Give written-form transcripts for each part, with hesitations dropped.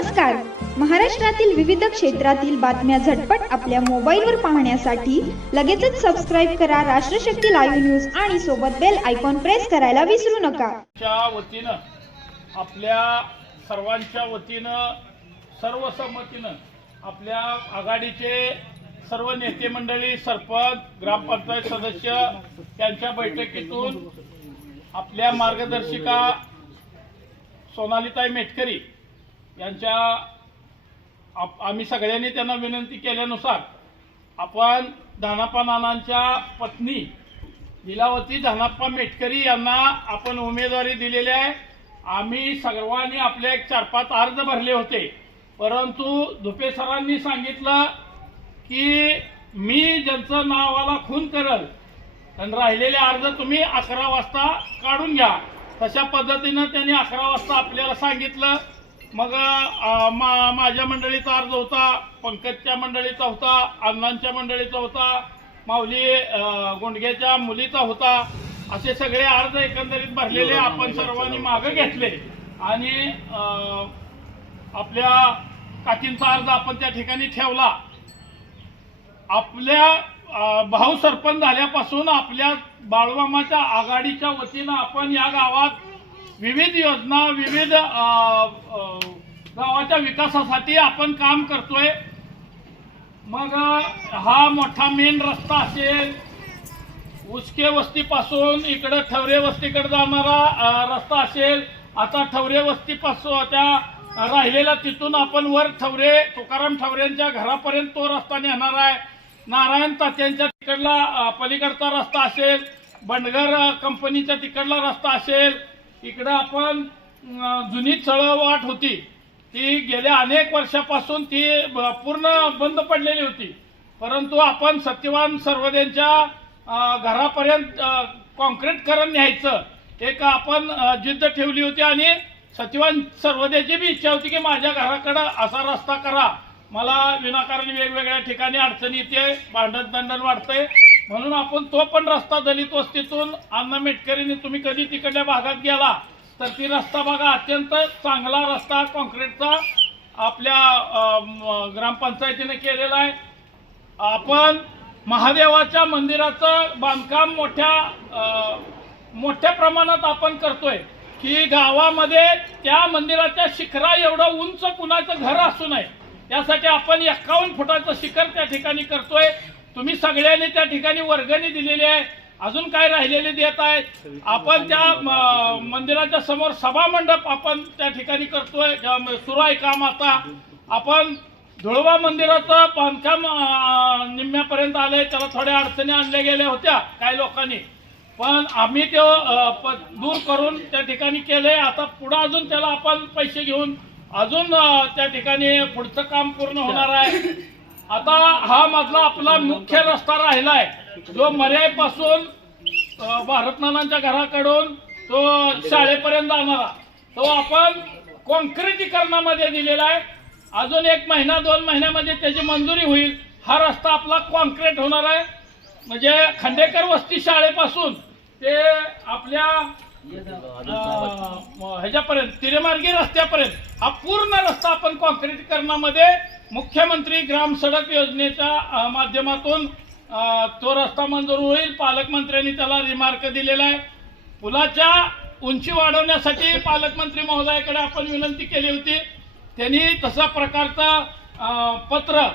नमस्कार. महाराष्ट्रातील विविध क्षेत्रातील बातम्या झटपट आपल्या मोबाईलवर पाहण्यासाठी लगेचच सबस्क्राईब करा राष्ट्रशक्ती लाईव्ह न्यूज आणि सोबत बेल आयकॉन प्रेस करायला विसरू नका. च्या वतीनं आपल्या सर्वांच्या वतीनं सर्वसंमतीनं आपल्या आघाडीचे सर्व नेते मंडळी, सरपंच, ग्रामपंचायत सदस्य यांच्या बैठकीतून आपल्या मार्गदर्शिका सोनालीताई मेटकरी यांच्या आम्ही सगळ्यांनी त्यांना विनंती केल्यानुसार आपण धानाप्पा नानांच्या पत्नी लीलावती धानाप्पा मेटकरी यांना आपण उमेदवारी दिलेली आहे. आम्ही सर्वांनी आपले 4-5 अर्ज भरले होते, परंतु धुपे सरांनी सांगितलं की मी ज्यांचं नावाला खून करल आणि राहिलेले अर्ज तुम्ही 11 वाजता काढून घ्या. तशा पद्धतीनं त्यांनी 11 वाजता आपल्याला सांगितलं. मग माझ्या मंडळीचा अर्ज होता, पंकजच्या मंडळीचा होता, अण्णांच्या मंडळीचा होता, माऊली गोंडग्याच्या मुलीचा होता. असे सगळे अर्ज एकंदरीत भरलेले आपण सर्वांनी मागे घेतले आणि आपल्या काकींचा अर्ज आपण त्या ठिकाणी ठेवला. आपल्या भाऊ सरपंच झाल्यापासून आपल्या बाळूमामाच्या आघाडीच्या वतीनं आपण या गावात विविध योजना, विविध गावाच्या विकासासाठी आपण काम करतोय. मग हा मोठा मेन रस्ता असेल, उचके वस्तीपासून इकडे ठवरे वस्तीकडे जाणारा रस्ता असेल. आता ठवरे वस्तीपासून त्या राहिलेला तिथून आपण वर ठवरे तुकाराम ठवरेंच्या घरापर्यंत तो रस्ता नेणार आहे. नारायण तात्यांच्या तिकडला पलीकडचा रस्ता असेल, बंडगर कंपनीच्या तिकडला रस्ता असेल. इकडं आपण जुनी चळवाट होती, ती गेल्या अनेक वर्षापासून ती पूर्ण बंद पडलेली होती, परंतु आपण सत्यवान सर्वदेंच्या घरापर्यंत कॉन्क्रीटकरण न्यायचं एक आपण जिद्द ठेवली होती आणि सत्यवान सर्वदेची बी इच्छा होती की माझ्या घराकडं असा रस्ता करा. मला विनाकारण वेगवेगळ्या ठिकाणी अडचणी येते, भांडण वाढतंय, म्हणून आपण तो पण रस्ता दलित वस्तीतून अण्णा मेटकरींनी तुम्ही कधी तिकडल्या भागात गेला तर ती रस्ता बघा, अत्यंत चांगला रस्ता कॉन्क्रीटचा आपल्या ग्रामपंचायतीने केलेला आहे. आपण महादेवाच्या मंदिराचं बांधकाम मोठ्या प्रमाणात आपण करतोय की गावामध्ये त्या मंदिराच्या शिखरा एवढं उंच कुणाचं घर असू नये यासाठी आपण 51 फुटाचं शिखर त्या ठिकाणी करतोय. तुम्ही सगळ्यांनी त्या ठिकाणी वर्गणी दिलेली आहे, अजून काय राहिलेले देत आहे. आपण त्या मंदिराच्या समोर सभा मंडप आपण त्या ठिकाणी करतोय, सुरू आहे काम. आता आपण धुळोबा मंदिराचं बांधकाम निम्म्यापर्यंत आलंय. त्याला थोड्या अडचणी आणल्या गेल्या होत्या काही लोकांनी, पण आम्ही ते दूर करून त्या ठिकाणी केलंय. आता पुढे अजून त्याला आपण पैसे घेऊन अजून त्या ठिकाणी पुढचं काम पूर्ण होणार आहे. आता हा मधला आपला मुख्य रस्ता राहिलाय जो मर्यापासून भारतनानांच्या घराकडून तो शाळेपर्यंत जाणारा, तो आपण कॉन्क्रीटीकरणामध्ये दिलेला आहे. अजून 1 महिना 2 महिन्यामध्ये त्याची मंजुरी होईल. हा रस्ता आपला कॉन्क्रीट होणार आहे. म्हणजे खंडेकर वस्ती शाळेपासून ते आपल्या ह्याच्यापर्यंत तिरेमार्गी रस्त्यापर्यंत हा पूर्ण रस्ता आपण कॉन्क्रीटीकरणामध्ये मुख्यमंत्री ग्राम सडक योजनेच्या माध्यमातून तो रस्ता मंजूर होईल. पालकमंत्र्यांनी त्याला रिमार्क दिलेला आहे. पुलाच्या उंची वाढवण्यासाठी पालकमंत्री महोदयाकडे आपण विनंती केली होती. त्यांनी तसा प्रकारचा पत्र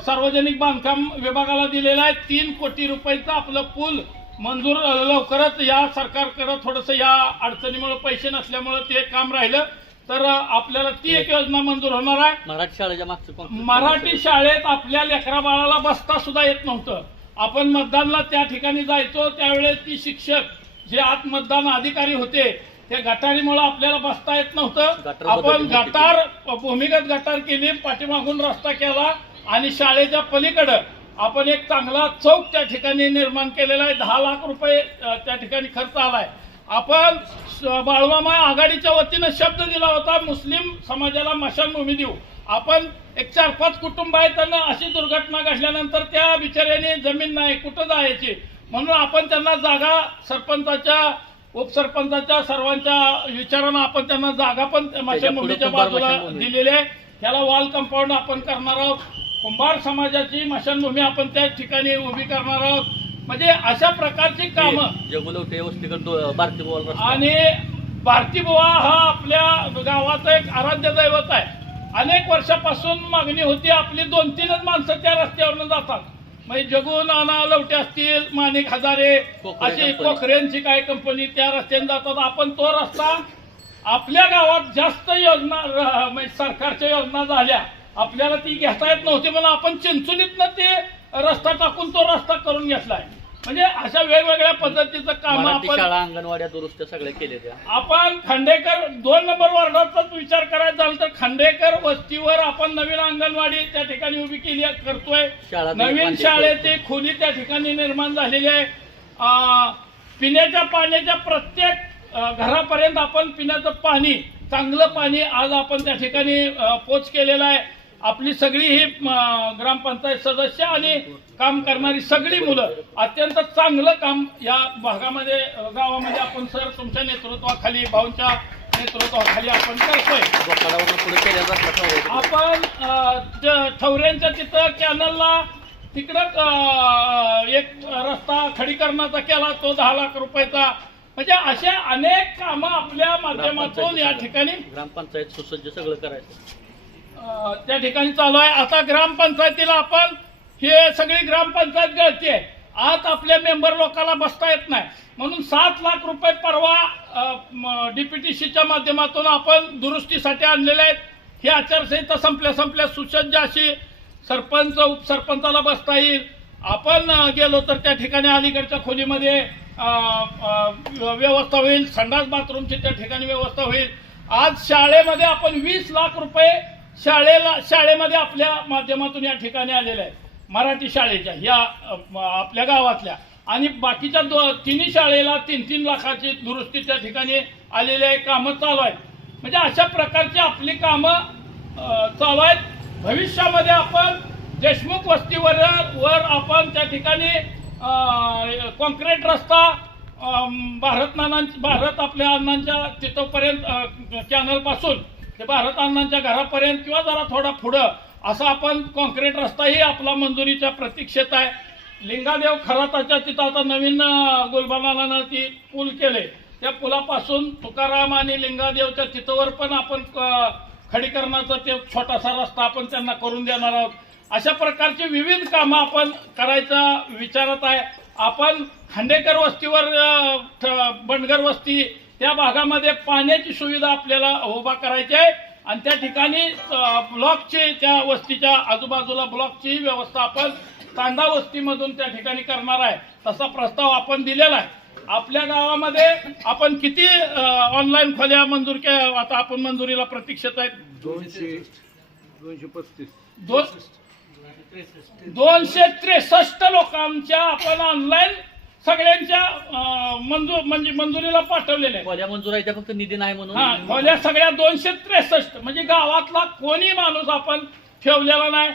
सार्वजनिक बांधकाम विभागाला दिलेला आहे. 3 कोटी रुपयाचं आपलं पूल मंजूर लवकरच या सरकारकडे थोडंसं या अडचणीमुळे पैसे नसल्यामुळे ते काम राहिलं तर आपल्याला ती एक योजना मंजूर होणार आहे. मराठी शाळेच्या मागचं मराठी शाळेत आपल्या लेकरा बाळाला बसता सुद्धा येत नव्हतं. आपण मतदानला त्या ठिकाणी जायचो त्यावेळेस ती शिक्षक जे आत मतदान अधिकारी होते त्या गटारीमुळे आपल्याला बसता येत नव्हतं. आपण भूमिगत गटार केली, पाठीमागून रस्ता केला आणि शाळेच्या पलीकडं आपण एक चांगला चौक त्या ठिकाणी निर्माण केलेला आहे. 10 लाख रुपये त्या ठिकाणी खर्च आलाय. आपण बाळूमामा आघाडीच्या वतीनं शब्द दिला होता मुस्लिम समाजाला मशानभूमी देऊ. आपण एक 4-5 कुटुंब आहेत, त्यांना अशी दुर्घटना घडल्यानंतर त्या बिचाऱ्याने जमीन नाही कुठं जायची, म्हणून आपण त्यांना जागा सरपंचाच्या उपसरपंचाच्या सर्वांच्या विचारानं आपण त्यांना जागा पण मशानभूमीच्या बाजूला दिलेली आहे. त्याला वॉल कंपाऊंड आपण करणार आहोत. कुंभार समाजाची मशानभूमी आपण त्या ठिकाणी उभी करणार आहोत. म्हणजे अशा प्रकारची कामं आणि भारती बुवा हा आपल्या गावाचा एक आराध्य दैवत आहे. अनेक वर्षापासून मागणी होती. आपली 2-3च माणसं त्या रस्त्यावरून जातात. म्हणजे जगू नाना लवटे असतील, माणिक हजारे अशी कोकरेंची काही कंपनी त्या रस्त्याने जातात. आपण तो रस्ता आपल्या गावात जास्त योजना म्हणजे सरकारच्या योजना झाल्या, आपल्याला ती घेता येत नव्हती म्हणून आपण चिंचोलीतनं ते रस्ता टाकून तो रस्ता करून घेतलाय. म्हणजे अशा वेगवेगळ्या पद्धतीचं काम आपण अंगणवाड्या दुरुस्त्या सगळ्या केल्या. आपण खांडेकर 2 नंबर वॉर्डाचाच विचार करायचा झाला तर खांडेकर वस्तीवर आपण नवीन अंगणवाडी त्या ठिकाणी उभी केली करतोय. नवीन शाळेची खोली त्या ठिकाणी निर्माण झालेली आहे. पिण्याच्या पाण्याच्या प्रत्येक घरापर्यंत आपण पिण्याचं पाणी, चांगलं पाणी आज आपण त्या ठिकाणी पोच केलेलं आहे. आपली सगळी ही ग्रामपंचायत सदस्य आणि काम करणारी सगळी मुलं अत्यंत चांगलं काम या भागामध्ये गावामध्ये आपण सर तुमच्या नेतृत्वाखाली, भाऊंच्या नेतृत्वाखाली आपण करतोय. आपण ठवऱ्यांच्या तिथं कॅनलला तिकडं एक रस्ता खडीकरणाचा केला, तो 10 लाख रुपयाचा. म्हणजे अशा अनेक कामं आपल्या माध्यमातून या ठिकाणी ग्रामपंचायत सुसज्ज सगळं करायचं त्या ठिकाणी चालू आहे. आता ग्रामपंचायतीला आपण हे सगळी ग्रामपंचायत गळतीये. आज आपल्या मेंबर लोकांना बसता येत नाही म्हणून 7 लाख रुपये परवा डीपीटीसीच्या माध्यमातून आपण दुरुस्तीसाठी आणलेले आहेत. ही आचारसंहिता संपल्या सुसज्ज अशी सरपंच उपसरपंचाला बसता येईल. आपण गेलो तर त्या ठिकाणी अलीकडच्या खोलीमध्ये व्यवस्था होईल. संडास बाथरूमची त्या ठिकाणी व्यवस्था होईल. आज शाळेमध्ये आपण 20 लाख रुपये शाळेमध्ये आपल्या माध्यमातून या ठिकाणी आलेले आहे. मराठी शाळेच्या ह्या आपल्या गावातल्या आणि बाकीच्या 3 शाळेला 3-3 लाखाची दुरुस्ती त्या ठिकाणी आलेली आहे. कामं चालू आहेत. म्हणजे अशा प्रकारची आपली कामं चालू आहेत. भविष्यामध्ये आपण देशमुख वस्तीवर आपण त्या ठिकाणी कॉन्क्रीट रस्ता भारत आपल्या अण्णांच्या तिथपर्यंत कॅनल पासून ते भारत अण्णांच्या घरापर्यंत किंवा जरा थोडा पुढं असा आपण कॉन्क्रीट रस्ताही आपला मंजुरीच्या प्रतीक्षेत आहे. लिंगादेव खराताच्या तिथं आता नवीन गुलबर्गानं ती पूल केले. त्या पुलापासून तुकाराम आणि लिंगादेवच्या तिथवर पण आपण खडीकरणाचा ते छोटासा रस्ता आपण त्यांना करून देणार आहोत. अशा प्रकारची विविध कामं आपण करायचा विचारात आहे. आपण खांडेकर वस्तीवर बंडगर वस्ती त्या भागामध्ये पाण्याची सुविधा आपल्याला उभा करायची आहे आणि त्या ठिकाणी ब्लॉकची त्या वस्तीच्या आजूबाजूला ब्लॉकची व्यवस्था आपण तांडा वस्तीमधून त्या ठिकाणी करणार आहे. तसा प्रस्ताव आपण दिलेला आहे. आपल्या गावामध्ये आपण किती ऑनलाईन खोल्या मंजूर केल्या आता आपण मंजुरीला प्रतीक्षेत आहेत? 263 लोकांच्या आपण ऑनलाईन सगळ्यांच्या मंजुरीला पाठवलेले आहे. खोल्या मंजूर आहे, फक्त निधी नाही म्हणून खोल्या सगळ्या 263 म्हणजे गावातला कोणी माणूस आपण ठेवलेला नाही.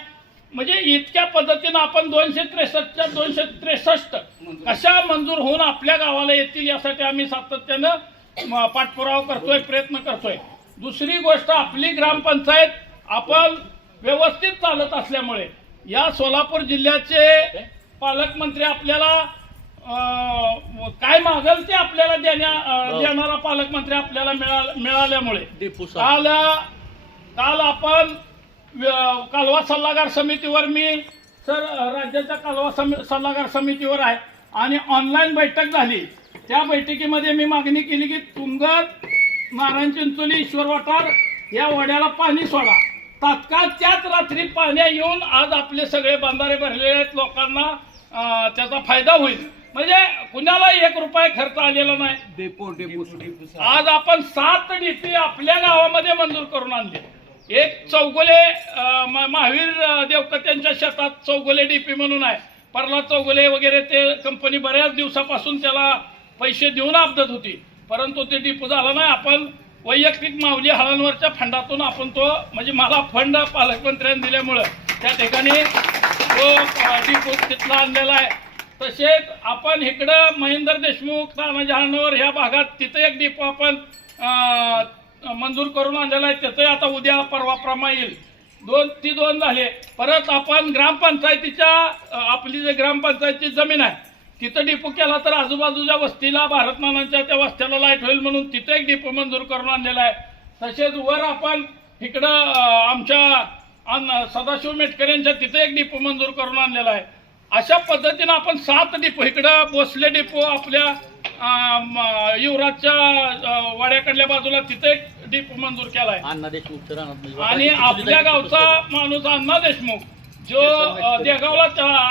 म्हणजे इतक्या पद्धतीनं आपण 263च्या 263 कशा मंजूर होऊन आपल्या गावाला येतील यासाठी आम्ही सातत्यानं पाठपुरावा करतोय, प्रयत्न करतोय. दुसरी गोष्ट आपली ग्रामपंचायत आपण व्यवस्थित चालत असल्यामुळे या सोलापूर जिल्ह्याचे पालकमंत्री आपल्याला काय मागेल ते आपल्याला देणारा पालकमंत्री आपल्याला मिळाल्यामुळे काल आपण कालवा सल्लागार समितीवर मी सर राज्याच्या कालवा सल्लागार समितीवर आहे आणि ऑनलाईन बैठक झाली. त्या बैठकीमध्ये मी मागणी केली की तुंगत, नारायण चिंचोली, ईश्वर वाटार या वड्याला पाणी सोडा. तात्काळ त्याच रात्री पाण्या येऊन आज आपले सगळे बंधारे भरलेले आहेत. लोकांना त्याचा फायदा होईल. म्हणजे कुणाला 1 रुपया खर्च आलेला नाही. आज आपण 7 डीपी आपल्या गावामध्ये मंजूर करून आणले. एक चौगुले महावीर देवकत्यांच्या शेतात चौगुले डीपी म्हणून आहे. प्रल्हाद चौगुले वगैरे ते कंपनी बऱ्याच दिवसापासून त्याला पैसे देऊन आपदत होती, परंतु ते डिपो झाला नाही. आपण वैयक्तिक माऊली हळणवरच्या फंडातून आपण तो म्हणजे मला फंड पालकमंत्र्यांनी दिल्यामुळं त्या ठिकाणी तो डिपो तिथला आणलेला आहे. तसेच आपण इकडं महेंद्र देशमुख तानाजी हळणवर ह्या भागात तिथं एक डिपो आपण मंजूर करून आणलेला आहे. तिथं आता उद्या परवा येईल. दोन झाले. परत आपण ग्रामपंचायतीच्या आपली जे ग्रामपंचायतीची जमीन आहे तिथं डिपो केला तर आजूबाजूच्या वस्तीला भारतमानांच्या त्या वस्त्याला लाईट होईल म्हणून तिथं एक डिपो मंजूर करून आणलेला आहे. तसेच वर आपण इकडं आमच्या सदाशिव मेटकर यांच्या तिथं एक डिपो मंजूर करून आणलेला आहे. अशा पद्धतीनं आपण 7 डिपो इकडं भोसले डिपो आपल्या युवराजच्या वाड्याकडल्या बाजूला तिथे एक डिपो मंजूर केला आहे. अण्णा देशमुखच्या रानात म्हणजे आणि आपल्या गावचा माणूस अण्णा देशमुख जो देगावला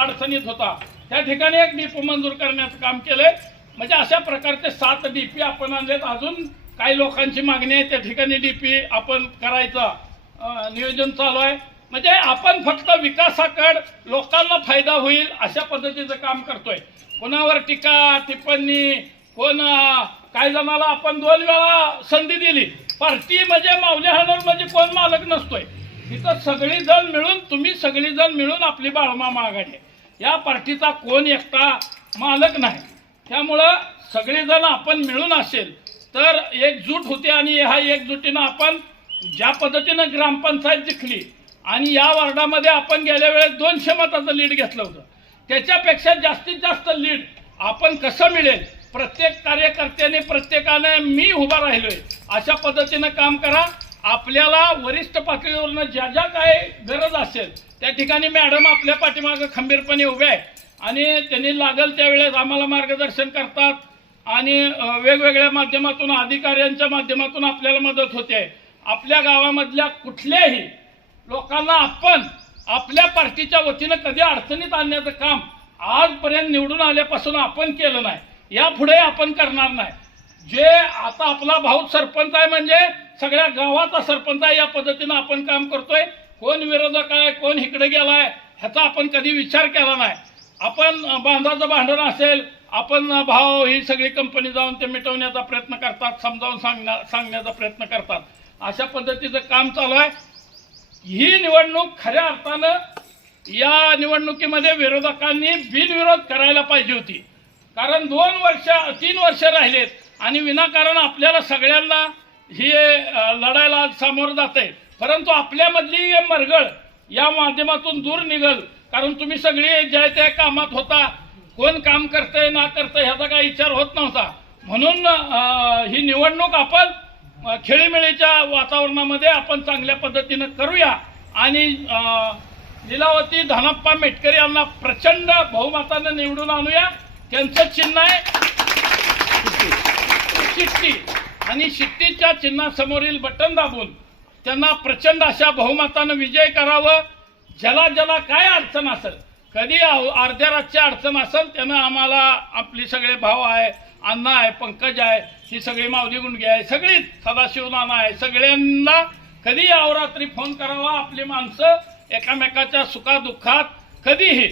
अडचणीत होता त्या ठिकाणी एक डिपो मंजूर करण्याचं काम केलंय. म्हणजे अशा प्रकारचे 7 डीपी आपण आणलेत. अजून काही लोकांची मागणी आहे त्या ठिकाणी डीपी आपण करायचं नियोजन चालू आहे. म्हणजे आपण फक्त विकासाकडे लोकांना फायदा होईल अशा पद्धतीचं काम करतोय. कोणावर टीका टिप्पणी कोण काही जणाला आपण 2 वेळा संधी दिली. पार्टी म्हणजे माऊली हळणर म्हणजे कोण मालक नसतोय. इथं सगळीजण मिळून तुम्ही सगळीजण मिळून आपली बाळूमामा आघाडी आहे. या पार्टीचा कोण एकटा मालक नाही. त्यामुळं सगळेजण आपण मिळून असेल तर एकजूट होते आणि ह्या एकजुटीनं आपण ज्या पद्धतीनं ग्रामपंचायत जिंकली आणि या वार्डामध्ये आपण गेल्या वेळेस 200 मताचं लीड घेतलं होतं. त्याच्यापेक्षा जास्तीत जास्त लीड आपण कसं मिळेल प्रत्येक कार्यकर्त्याने प्रत्येकाने मी उभा राहिलोय अशा पद्धतीनं काम करा. आपल्याला वरिष्ठ पातळीवरनं ज्या ज्या काय गरज असेल त्या ठिकाणी मॅडम आपल्या पाठीमागं खंबीरपणे उभे आहे आणि त्यांनी लागेल त्यावेळेस आम्हाला मार्गदर्शन करतात आणि वेगवेगळ्या माध्यमातून अधिकाऱ्यांच्या माध्यमातून आपल्याला मदत होते. आपल्या गावामधल्या कुठल्याही लोकांना आपण आपल्या पार्टीच्या वतीनं कधी अडचणीत आणण्याचं काम आजपर्यंत निवडून आल्यापासून आपण केलं नाही. यापुढे आपण करणार नाही. जे आता आपला भाऊ सरपंच आहे म्हणजे सगळ्या गावाचा सरपंच आहे या पद्धतीनं आपण काम करतोय. कोण विरोधक आहे कोण इकडे गेलाय ह्याचा आपण कधी विचार केला नाही. आपण बांधाचं भांडण असेल आपण भाव ही सगळी कंपनी जाऊन ते मिटवण्याचा प्रयत्न करतात समजावून सांगण्याचा प्रयत्न करतात. अशा पद्धतीचं काम चालू आहे. ही निवडणूक खऱ्या अर्थानं या निवडणुकीमध्ये विरोधकांनी बिनविरोध करायला पाहिजे होती. कारण 3 वर्ष राहिलेत आणि विनाकारण आपल्याला सगळ्यांना ही लढायला सामोरं जाते. परंतु आपल्यामधली मरगळ या माध्यमातून दूर निघल. कारण तुम्ही सगळे ज्या त्या कामात होता कोण काम करतंय ना करतंय ह्याचा काही विचार होत नव्हता. म्हणून ही निवडणूक आपण खेळीमेळीच्या वातावरणामध्ये आपण चांगल्या पद्धतीनं करूया आणि लीलावती धनप्पा मेटकर यांना प्रचंड बहुमतानं निवडून आणूया. त्यांचं चिन्ह आहे शिट्टी आणि शिट्टीच्या चिन्हासमोरील बटन दाबून त्यांना प्रचंड अशा बहुमतानं विजय करावं. ज्याला काय अडचण असेल कधी अर्ध्या रातची अडचण असेल त्यानं आम्हाला आपले सगळे भाव आहे अण्णा आहे पंकज आहे ही सगळी माऊली गुंडगे आहे सगळी सदाशिव नाना आहे सगळ्यांना कधी अवरात्री फोन करावा. आपली माणसं एकामेकाच्या सुखादुःखात कधीही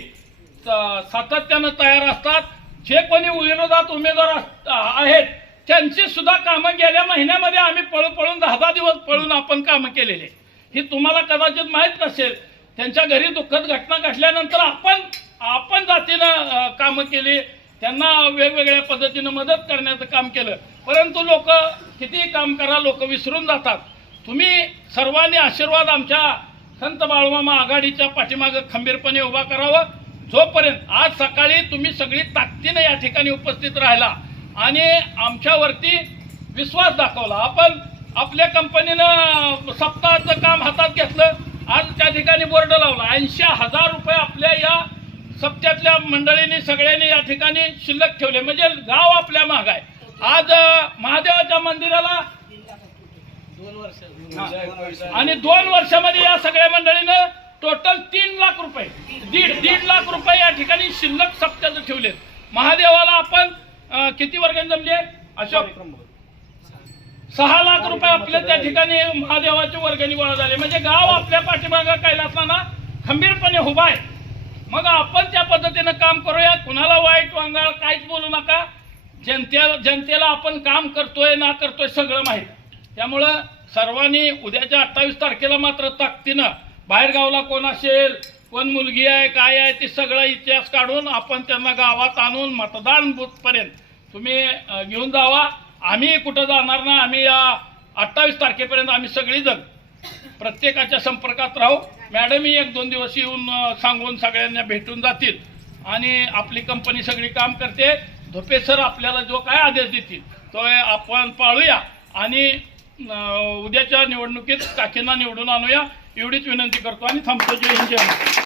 सातत्यानं तयार असतात. जे कोणी विरोधात उमेदवार आहेत त्यांची सुद्धा कामं गेल्या महिन्यामध्ये आम्ही पळून 10 दिवस पळून आपण कामं केलेले. ही तुम्हाला कदाचित माहीत नसेल. त्यांच्या घरी दुःखद घटना घडल्यानंतर आपण जातीनं कामं केली. त्यांना वेगवेगळ्या पद्धतीनं मदत करण्याचं काम केलं. परंतु लोक कितीही काम करा लोक विसरून जातात. तुम्ही सर्वांनी आशीर्वाद आमच्या संत बाळूमामा आघाडीच्या पाठीमागं खंबीरपणे उभा करावं. जोपर्यंत आज सकाळी तुम्ही सगळी ताकदीनं या ठिकाणी उपस्थित राहिला आणि आमच्यावरती विश्वास दाखवला. आपण आपल्या कंपनीनं सप्ताहाचं काम हातात घेतलं. आज त्या ठिकाणी बोर्ड लावला. 80,000 रुपये आपल्या या सप्त्यातल्या मंडळींनी सगळ्यांनी या ठिकाणी शिल्लक ठेवले. म्हणजे गाव आपल्या माग आहे. आज महादेवाच्या मंदिराला 2 वर्ष आणि 2 वर्षामध्ये या सगळ्या मंडळीनं टोटल 3 लाख रुपये 1.5 लाख रुपये या ठिकाणी शिल्लक सप्त्याचं ठेवले. महादेवाला आपण किती वर्गणी जमली आहे अशोक 6 लाख रुपये आपल्या त्या ठिकाणी महादेवाची वर्गणी गोळा झाली. म्हणजे गाव आपल्या पाठीमागं कैलासनाला खंबीरपणे उभा आहे. मग आपण त्या पद्धतीनं काम करूया. कुणाला वाईट वांगाळ काहीच बोलू नका. जनतेला आपण काम करतोय ना करतोय सगळं माहीत. त्यामुळं सर्वांनी उद्याच्या 28 तारखेला मात्र ताकदीनं बाहेरगावला कोण असेल कोण मुलगी आहे काय आहे ते सगळं इतिहास काढून आपण त्यांना गावात आणून मतदान बूथपर्यंत तुम्ही घेऊन जावा. आम्ही कुठं जाणार ना. आम्ही 28 तारखेपर्यंत आम्ही सगळीजण प्रत्येकाच्या संपर्कात राहू. मॅडमही 1-2 दिवस येऊन सांगून सगळ्यांना भेटून जातील आणि आपली कंपनी सगळी काम करते. धोपे सर आपल्याला जो काय आदेश देतील तो आपण पाळूया आणि उद्याच्या निवडणुकीत काकींना निवडून आणूया एवढीच विनंती करतो आणि थांबतो. जय हिंद, जय महाराष्ट्र.